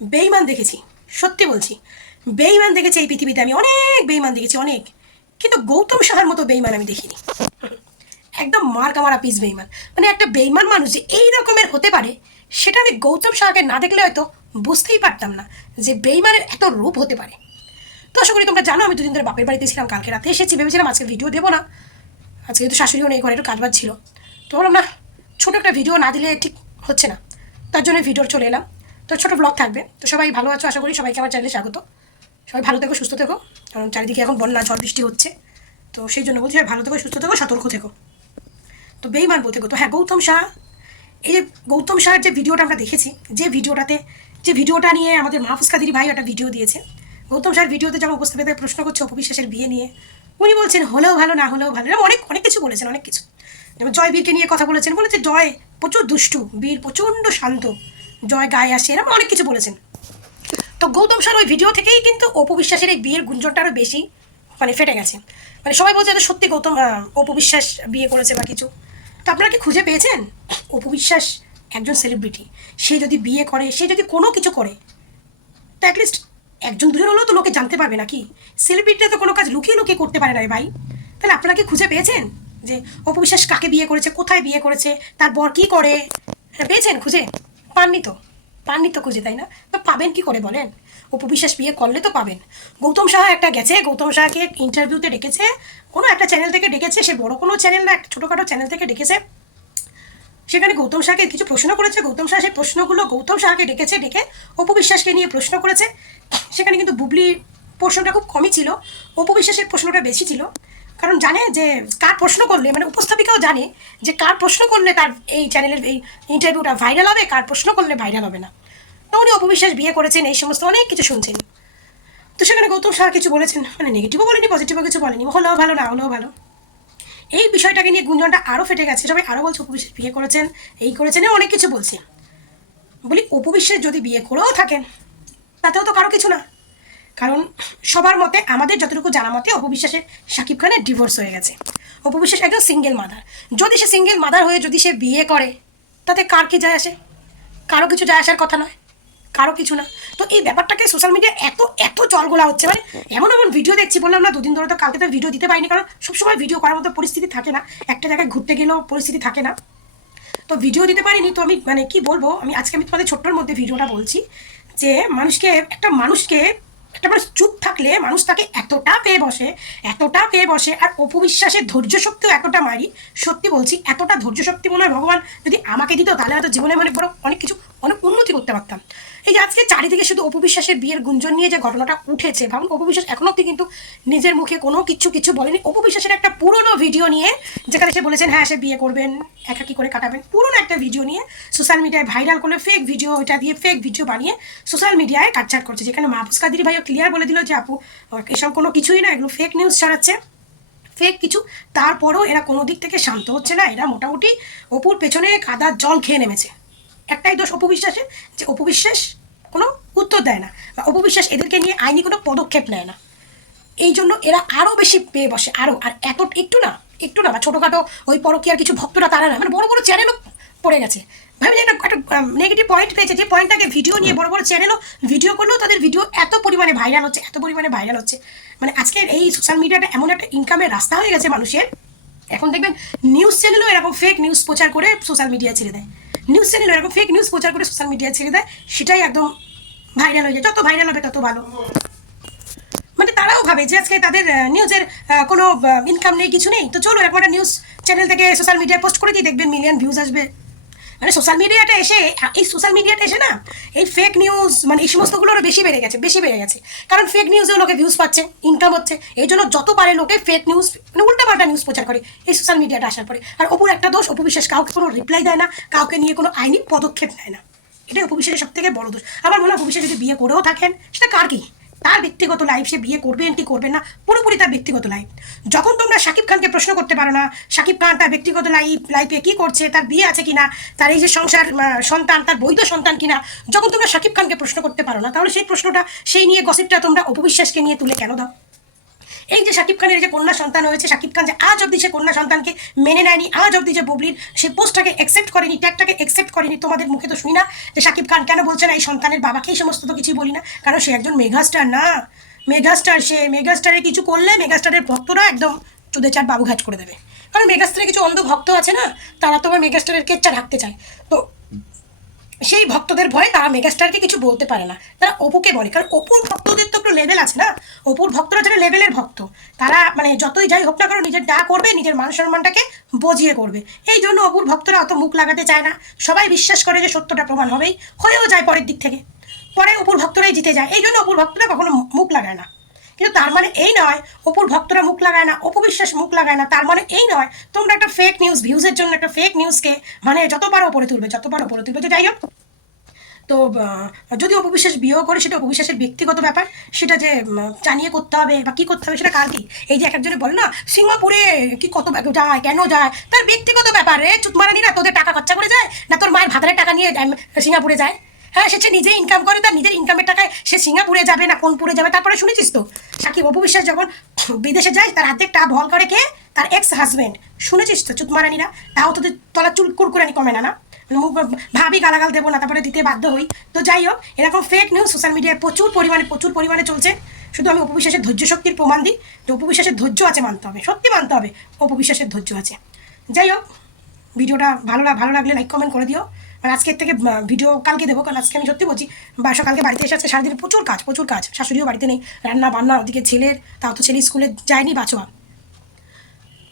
বেইমান দেখেছি, সত্যি বলছি, বেইমান দেখেছি এই পৃথিবীতে। আমি অনেক বেইমান দেখেছি, অনেক, কিন্তু গৌতম সাহার মতো বেইমান আমি দেখিনি। একদম মার কামারা পিস বেইমান। মানে একটা বেইমান মানুষ যে এই রকমের হতে পারে, সেটা আমি গৌতম সাহাকে না দেখলে হয়তো বুঝতেই পারতাম না যে বেইমানের এত রূপ হতে পারে। তো আশা করি তোমরা জানো আমি দুদিন ধরে বাপের বাড়িতে ছিলাম, কালকে রাতে এসেছি। ভেবেছিলাম আজকে ভিডিও দেবো না, আজকে যেহেতু শাশুড়িও নেই, ঘরে একটু কাজবাজ ছিল, তো বললাম না, ছোটো একটা ভিডিও না দিলে ঠিক হচ্ছে না, তার জন্য ভিডিও চলে এলাম। তো ছোটো ব্লগ থাকবে। তো সবাই ভালো আছো আশা করি, সবাইকে আমার চ্যানেলে স্বাগত। সবাই ভালো থেকো, সুস্থ থেকো, কারণ চারিদিকে এখন বন্যা ঝড় বৃষ্টি হচ্ছে। তো সেই জন্য বলছি সবাই ভালো থেকো, সুস্থ থেকো, সতর্ক থেকো। তো বেইমান বলতে তো হ্যাঁ, গৌতম শাহ, এই যে গৌতম শাহের যে ভিডিওটা আমরা দেখেছি, যে ভিডিওটা নিয়ে আমাদের মাহফুজ কাদির ভাই একটা ভিডিও দিয়েছে। গৌতম শাহের ভিডিওতে যখন উপস্থিতদের প্রশ্ন করছে অপবিশ্বাসের বিয়ে নিয়ে, উনি বলছেন হলেও ভালো না হলেও ভালো, এরকম অনেক অনেক কিছু বলেছেন, অনেক কিছু। যেমন জয় বীরকে নিয়ে কথা বলেছেন, বলেছে জয় প্রচুর দুষ্টু, বীর প্রচণ্ড শান্ত, জয় গায়ে আসে, এরকম অনেক কিছু বলেছেন। তো গৌতম শাহ ওই ভিডিও থেকেই কিন্তু অপবিশ্বাসের এই বিয়ের গুঞ্জনটা আরও বেশি মানে ফেটে গেছে। মানে সবাই বলছে যে সত্যি গৌতম অপবিশ্বাস বিয়ে করেছে বা কিছু। তো আপনারা কি খুঁজে পেয়েছেন? অপবিশ্বাস একজন সেলিব্রিটি, সে যদি বিয়ে করে, সে যদি কোনো কিছু করে, তো অ্যাটলিস্ট একজন দুজন হলেও তো লোকে জানতে পারবে নাকি? সেলিব্রিটিরা তো কোনো কাজ লুকিয়ে লুকিয়ে করতে পারে না রে ভাই। তাহলে আপনারা কি খুঁজে পেয়েছেন যে অপবিশ্বাস কাকে বিয়ে করেছে, কোথায় বিয়ে করেছে, তার বর কী করে? হ্যাঁ, পেয়েছেন খুঁজে? পাননি তো, পাননি তো খুঁজে, তাই না? তো পাবেন কি করে বলেন? অপবিশ্বাস বিয়ে করলে তো পাবেন। গৌতম সাহা একটা গেছে, গৌতম সাহাকে ইন্টারভিউতে ডেকেছে, কোনো একটা চ্যানেল থেকে ডেকেছে, সে বড় কোনো চ্যানেল না, একটা ছোটোখাটো চ্যানেল থেকে ডেকেছে। সেখানে গৌতম শাহকে কিছু প্রশ্ন করেছে, গৌতম শাহ সেই প্রশ্নগুলো গৌতম শাহকে ডেকেছে, ডেকে অপবিশ্বাসকে নিয়ে প্রশ্ন করেছে। সেখানে কিন্তু বুবলি প্রশ্নটা খুব কমই ছিল, অপবিশ্বাসের প্রশ্নটা বেশি ছিল। কারণ জানে যে কার প্রশ্ন করলে, মানে উপস্থাপিকাও জানে যে কার প্রশ্ন করলে তার এই চ্যানেলের এই ইন্টারভিউটা ভাইরাল হবে, কার প্রশ্ন করলে ভাইরাল হবে না। তো উনি অপবিশ্বাস বিয়ে করেছেন এই সমস্ত অনেক কিছু শুনছেন। তো সেখানে গৌতম শাহ কিছু বলেছেন, মানে নেগেটিভও বলেনি, পজিটিভও কিছু বলেনি, হলেও ভালো না হলেও ভালো। এই বিষয়টাকে নিয়ে গুঞ্জনটা আরও ফেটে গেছে, সবাই আরও বলছে অপবিশ্বাস বিয়ে করেছেন, এই করেছেন, অনেক কিছু বলছে। বলি অপবিশ্বাস যদি বিয়ে করেও থাকেন, তাতেও তো কারো কিছু না। কারণ সবার মতে, আমাদের যতটুকু জানা মতে, অপবিশ্বাসের শাকিব খানের ডিভোর্স হয়ে গেছে। অপবিশ্বাস একজন সিঙ্গেল মাদার। যদি সে সিঙ্গেল মাদার হয়ে যদি সে বিয়ে করে, তাতে কার কি যায় আসে? কারো কিছু যায় আসার কথা নয়, কারো কিছু না। তো এই ব্যাপারটাকে সোশ্যাল মিডিয়া এত এত জলগোলা হচ্ছে, মানে এমন এমন ভিডিও দেখছি, বললাম না দুদিন ধরে, তো কালকে তো ভিডিও দিতে পারিনি, কারণ সবসময় ভিডিও করার মতো পরিস্থিতি থাকে না, একটা জায়গায় ঘুরতে গেলেও পরিস্থিতি থাকে না, তো ভিডিও দিতে পারিনি। তো আমি মানে কি বলবো, আমি তোমাদের ছোট্টর মধ্যে ভিডিওটা বলছি যে মানুষকে একটা মানুষ চুপ থাকলে মানুষ তাকে এতটা পেয়ে বসে, এতটা পেয়ে বসে। আর অপবিশ্বাসের ধৈর্য শক্তিও এতটা মারি, সত্যি বলছি, এতটা ধৈর্য শক্তি মনে হয় ভগবান যদি আমাকে দিত, তাহলে হয়তো জীবনে মানে বড় অনেক কিছু, অনেক উন্নতি করতে পারতাম। এই যে আজকে চারিদিকে শুধু অপবিশ্বাসের বিয়ের গুঞ্জন নিয়ে যে ঘটনাটা উঠেছে, ভাবুন, অপবিশ্বাস এখনো অব্দি কিন্তু নিজের মুখে কোনো কিছু বলেনি। অপবিশ্বাসের একটা পুরনো ভিডিও নিয়ে, যেখানে সে বলেছেন হ্যাঁ সে বিয়ে করবেন, একাকি করে কাটাবেন, পুরনো একটা ভিডিও নিয়ে সোশ্যাল মিডিয়ায় ভাইরাল করলে, ফেক ভিডিও, ওইটা দিয়ে ফেক ভিডিও বানিয়ে সোশ্যাল মিডিয়ায় কাটছাট করছে, যেখানে মাহফুজ কাদির ভাইও ক্লিয়ার বলে দিল যে আপু এসব কোনো কিছুই না, এগুলো ফেক নিউজ ছড়াচ্ছে, ফেক কিছু। তারপরেও এরা কোনো দিক থেকে শান্ত হচ্ছে না, এরা মোটামুটি অপুর পেছনে কাদার জল খেয়ে নেমেছে। একটাই দোষ অপবিশ্বাসের, যে অপবিশ্বাস কোনো উত্তর দেয় না, বা অপবিশ্বাস এদেরকে নিয়ে আইনি কোনো পদক্ষেপ নেয় না। এই জন্য এরা আরও বেশি পেয়ে বসে, আরও। আর এত একটু না বা ছোটোখাটো ওই পরকীয়ার কিছু ভক্তরা, তারা না, মানে বড় বড় চ্যানেলও পড়ে গেছে। ভাবি যে একটা নেগেটিভ পয়েন্ট পেয়েছে, যে পয়েন্টটাকে ভিডিও নিয়ে বড় বড় চ্যানেলও ভিডিও করলেও তাদের ভিডিও এত পরিমাণে ভাইরাল হচ্ছে, এত পরিমাণে ভাইরাল হচ্ছে। মানে আজকের এই সোশ্যাল মিডিয়াটা এমন একটা ইনকামের রাস্তা হয়ে গেছে মানুষের। এখন দেখবেন নিউজ চ্যানেলও এরকম ফেক নিউজ প্রচার করে সোশ্যাল মিডিয়ায় ছেড়ে দেয়, নিউজ চ্যানেলও এরকম ফেক নিউজ প্রচার করে সোশ্যাল মিডিয়ায় ছেড়ে দেয়, সেটাই একদম ভাইরাল হয়ে যায়। যত ভাইরাল হবে তত ভালো। মানে তারাও ভাবে যে আজকে তাদের নিউজের কোনো ইনকাম নেই, কিছু নেই, তো চলো এরকম একটা নিউজ চ্যানেল থেকে সোশ্যাল মিডিয়ায় পোস্ট করে দিই, দেখবেন মিলিয়ন ভিউজ আসবে। মানে সোশ্যাল মিডিয়াটা এসে, এই সোশ্যাল মিডিয়াটা এসে না, এই ফেক নিউজ মানে এই সমস্তগুলো আরও বেশি বেড়ে গেছে। কারণ ফেক নিউজেও লোকে ভিউজ পাচ্ছে, ইনকাম হচ্ছে, এই জন্য যত পারে লোকে ফেক নিউজ, মানে উল্টাপাল্টা নিউজ প্রচার করে এই সোশ্যাল মিডিয়াটা আসার পরে। আর অপুর একটা দোষ, অপবিশ্বাস কাউকে কোনো রিপ্লাই দেয় না, কাউকে নিয়ে কোনো আইনি পদক্ষেপ নেয় না, এটাই অপবিশ্বাসের সব থেকে বড় দোষ। আমার মনে হয় অপবিশ্বাস যদি বিয়ে করেও থাকেন, সেটা কার কি, তার ব্যক্তিগত লাইফ, সে বিয়ে করবেন কি করবেন না, পুরোপুরি তার ব্যক্তিগত লাইফ। যখন তোমরা শাকিব খানকে প্রশ্ন করতে পারো না, শাকিব খান তার ব্যক্তিগত লাইফে কি করছে, তার বিয়ে আছে কিনা, তার এই যে সংসার, সন্তান, তার বৈধ সন্তান কিনা, যখন তোমরা শাকিব খানকে প্রশ্ন করতে পারো না, তাহলে সেই প্রশ্নটা, সেই নিয়ে গসিপটা তোমরা অপবিশ্বাসকে নিয়ে তুলে কেন দাও? এই যে শাকিব খানের এই যে কন্যা সন্তান হয়েছে, শাকিব খান যে আজ অব্দি সে কন্যা সন্তানকে মেনে নেয়নি, আজ অব্দি যে বুবলির সে পোস্টটাকে অ্যাকসেপ্ট করেনি, ট্যাগটাকে অ্যাকসেপ্ট করেনি, তোমাদের মুখে তো শুনি না যে শাকিব খান কেন বলছে না এই সন্তানের বাবাকে, এই সমস্ত তো কিছুই বলি না, কারণ সে একজন মেগাস্টার না, মেগাস্টার সে, মেগাস্টারে কিছু করলে মেগাস্টারের ভক্তরা একদম চোদে চার বাবুঘাট করে দেবে, কারণ মেগাস্টারে কিছু অন্ধ ভক্ত আছে না, তারা তো আবার মেগাস্টারের কেচ্চা ঢাকতে চায়, তো সেই ভক্তদের ভয়ে তারা মেগাস্টারকে কিছু বলতে পারে না, তারা অপুকে বলে, কারণ অপুর ভক্তদের তো একটু লেভেল আছে না, অপুর ভক্তরা যারা লেভেলের ভক্ত, তারা মানে যতই যাই হোক না কারণ নিজের ডা করবে, নিজের মান সম্মানটাকে বজিয়ে করবে, এই জন্য অপুর ভক্তরা অত মুখ লাগাতে চায় না, সবাই বিশ্বাস করে যে সত্যটা প্রমাণ হবেই, হয়েও যায় পরের দিক থেকে, পরে অপুর ভক্তরাই জিতে যায়, এই জন্য অপুর ভক্তরা কখনো মুখ লাগায় না, কিন্তু তার মানে এই নয় অপুর ভক্তরা মুখ লাগায় না, অপু বিশ্বাস মুখ লাগায় না, তার মানে এই নয় তোমরা একটা ফেক নিউজ ভিউজের জন্য একটা ফেক নিউজকে মানে যত পারো ওপরে তুলবে, যত পারো ওপরে তুলবে, তো যাই হোক। তো যদি অপবিশ্বাস বিয়েও করে সেটা অপবিশ্বাসের ব্যক্তিগত ব্যাপার, সেটা যে জানিয়ে করতে হবে বা কী করতে হবে সেটা কার কি, এই যে এক একজনে বলে না সিঙ্গাপুরে কি কত যায় কেন যায়, তার ব্যক্তিগত ব্যাপার, রে চুতমারানি না তোদের টাকা খরচা করে যায় না তোর মায়ের ভাতারের টাকা নিয়ে সিঙ্গাপুরে যায়, হ্যাঁ সে নিজে ইনকাম করে, তার নিজের ইনকামের টাকায় সে সিঙ্গাপুরে যাবে না কোনপুরে যাবে, তারপরে শুনেছিস তো সাকিব অপবিশ্বাস যখন বিদেশে যায় তার হাতে টা ভল করে কে, তার এক্স হাজব্যান্ড, শুনেছিস তো চুতমারানিরা, তাও তোদের তলা চুল কুরকুরানি কমে না, না মুখ ভাবি গালাগাল দেবো না তারপরে দিতে বাধ্য হই, তো যাই হোক এরকম ফেক নিউজ সোশ্যাল মিডিয়ায় প্রচুর পরিমাণে চলছে, শুধু আমি অপবিশ্বাসের ধৈর্য শক্তির প্রমাণ দিই যে অপবিশ্বাসের ধৈর্য আছে, মানতে হবে, সত্যি মানতে হবে অপবিশ্বাসের ধৈর্য আছে। যাই হোক ভিডিওটা ভালো লাগলে লাইক কমেন্ট করে দিও, আর আজকের থেকে ভিডিও কালকে দেবো, কারণ আজকে আমি সত্যি বলছি সকালকে বাড়িতে এসে আজকে সারাদিন প্রচুর কাজ, শাশুড়িও বাড়িতে নেই, রান্না বান্না, ওদিকে ছেলের, তাও তো ছেলে স্কুলে যায়নি বাঁচোয়া,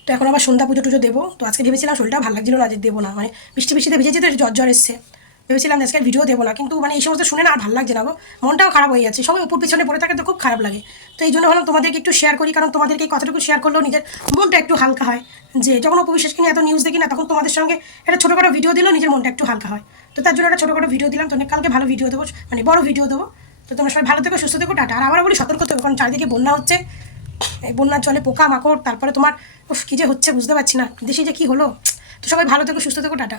তো এখন আবার সন্ধ্যা পুজো টুজো দেবো, তো আজকে ভেবেছিলাম শরীরটা ভালো লাগছিল না, আজকে দেবো না, মানে বৃষ্টিতে ভিজেছি তো জ্বর এসছে, ভেবেছিলাম আজকে ভিডিও দেবো না, কিন্তু মানে এই সমস্ত শুনে না আর ভালো লাগছে না গো, মনটাও খারাপ হয়ে যাচ্ছে, সবাই উপর পিছনে পড়ে থাকে তো খুব খারাপ লাগে, তো এই জন্য ভাবলাম তোমাদেরকে একটু শেয়ার করি, কারণ তোমাদেরকে এই কথাটুকু শেয়ার করলেও নিজের মনটা একটু হালকা হয়, যে যখন অপবিশ্বাসকে নিয়ে এত নিউজ দেখি না তখন তোমাদের সঙ্গে একটা ছোটোখাটো ভিডিও দিলেও নিজের মনটা একটু হালকা হয়, তো তার জন্য একটা ছোটোখাটো ভিডিও দিলাম, তো কালকে ভালো ভিডিও দেবো, মানে বড় ভিডিও দেবো, তো তোমরা সবাই ভালো থেকো সুস্থ থেকো, টাটা, আর আবার বলি সতর্ক থেকো, কারণ চারিদিকে বন্যা হচ্ছে, এই বন্যার জলে পোকা মাকড়, তারপরে তোমার কী যে হচ্ছে বুঝতে পারছি না, দেশে যে কী হলো, তো সবাই ভালো থেকো সুস্থ থেকো, টাটা।